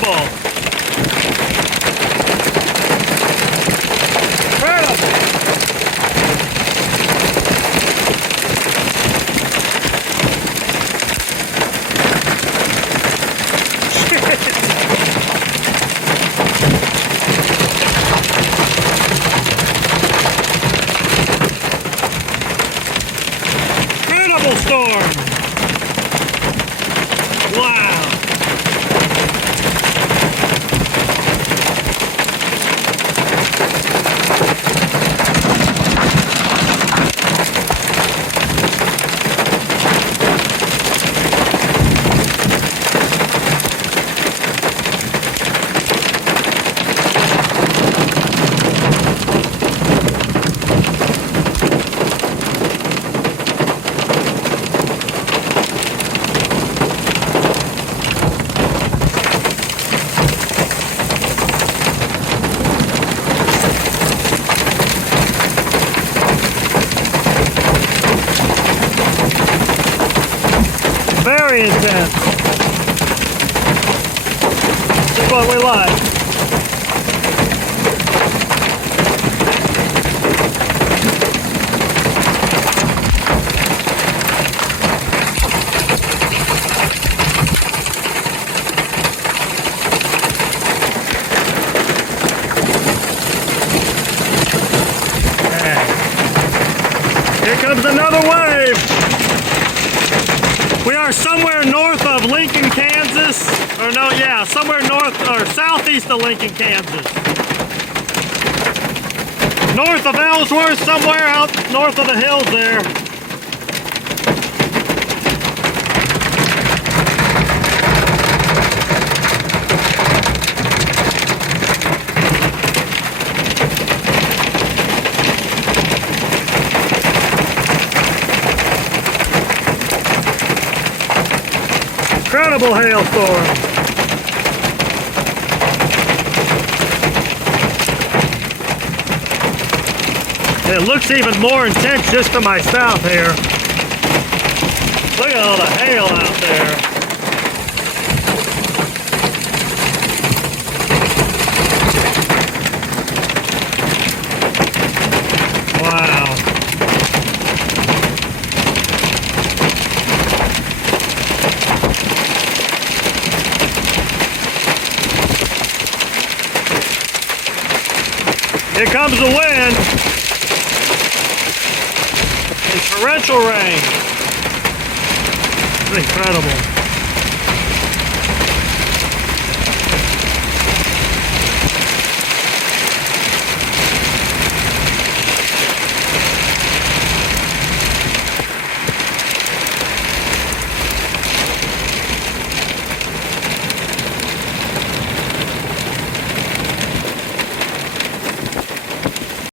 Incredible! Incredible storm! Wow! Very intense. This is what we like. Okay. Here comes another wave. We are somewhere north of Lincoln, Kansas. Or no, yeah, somewhere north or southeast of Lincoln, Kansas. North of Ellsworth, somewhere out north of the hills there. Incredible hailstorm. It looks even more intense just to my south here. Look at all the hail out there. Wow. Here comes the wind and torrential rain. It's incredible.